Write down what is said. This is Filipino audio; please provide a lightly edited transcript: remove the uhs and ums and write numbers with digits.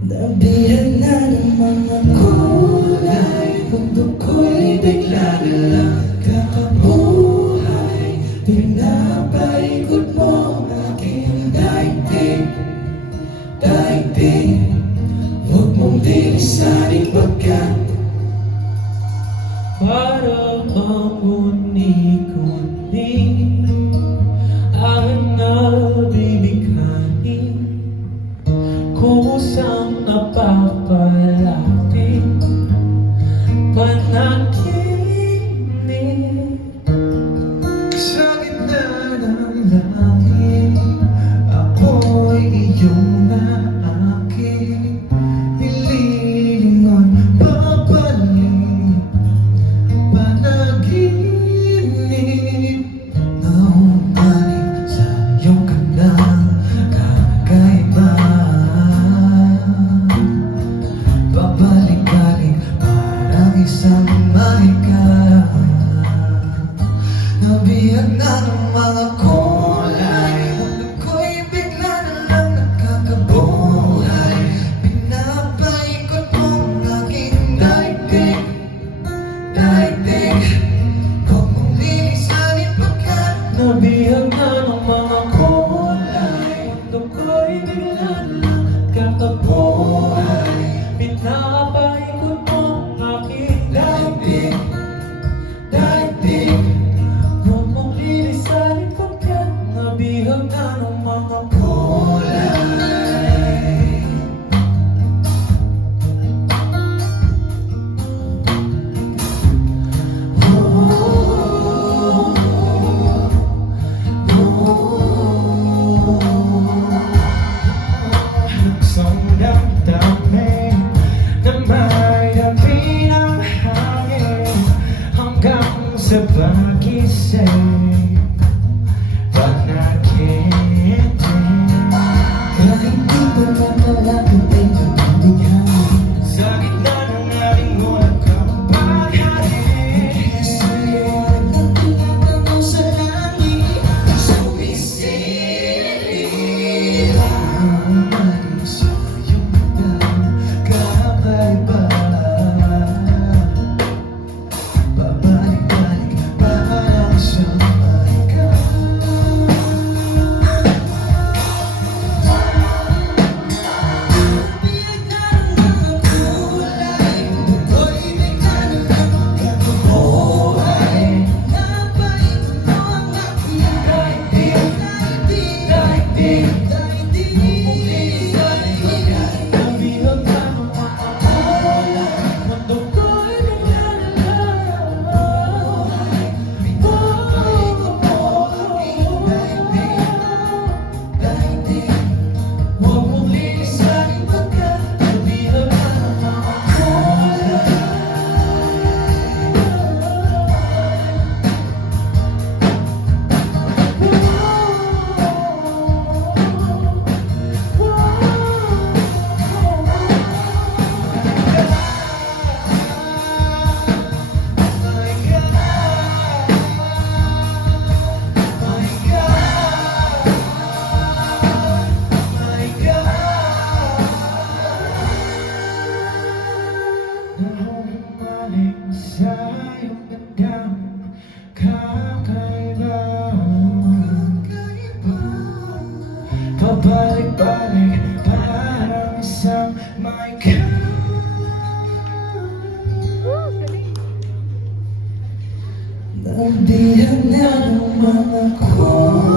Nabihan na ng mga kulay, mundo ko'y bigla na lang kakabuhay. Pinapaikot mo ang aking daigdig, daigdig. Huwag mong dilisanin pagkat parang ang uni-uni ang nabibighanin, kusang napapalapit panaginip. Sa gitna ng langit, ako'y iyong naakit. Nilingon, babalik, panaginip. Naumalik sa iyong kandang kakaiba. Babalik-balik, parang isang mahika. Nabihag na ng mga kulay, mundo ko'y bigla na lang nakakabuhay. Pinapaikot mo ang aking daigdig, daigdig. Huwag mong lilisanin pagkat nabihag na ng mga kulay, mundo ko'y bigla na lang nakakabuhay. Pinapaikot mo ang aking daigdig, daigdig. Huwag mong lilisanin pagkat nabihag na ng mga kulay. Luksong damdamin na may dapi ng hangin hanggang sa pagising. Panaginip kahit di pa nakalapit ay tutulighan. Sa gitna ng ating unang kapaghari, sa'yo nagtatingin ako sa langit, sumisilip. Bumalik sa iyong kandang kakaiba. Babalik-balik, parang isang mahika. Nabihag na ng mga kulay, mundo ko'y bigla na lang kakabuhay. Napaikot mo ang aking daigdig, daigdig, daigdig, daigdig. Huwag mong lilisanin pagkat nabihag na ng mga kulay, mundo ko'y bigla na lang kakabuhay. Pinapaikot mo ang aking daigdig, daigdig. Huwag mong lilisanin pagkat nabihag na ng mga kulay. Bumalik sa iyong gandang kakaiba. Pabalik-balik, parang isang mahika. Nabihag na ng mga kulay.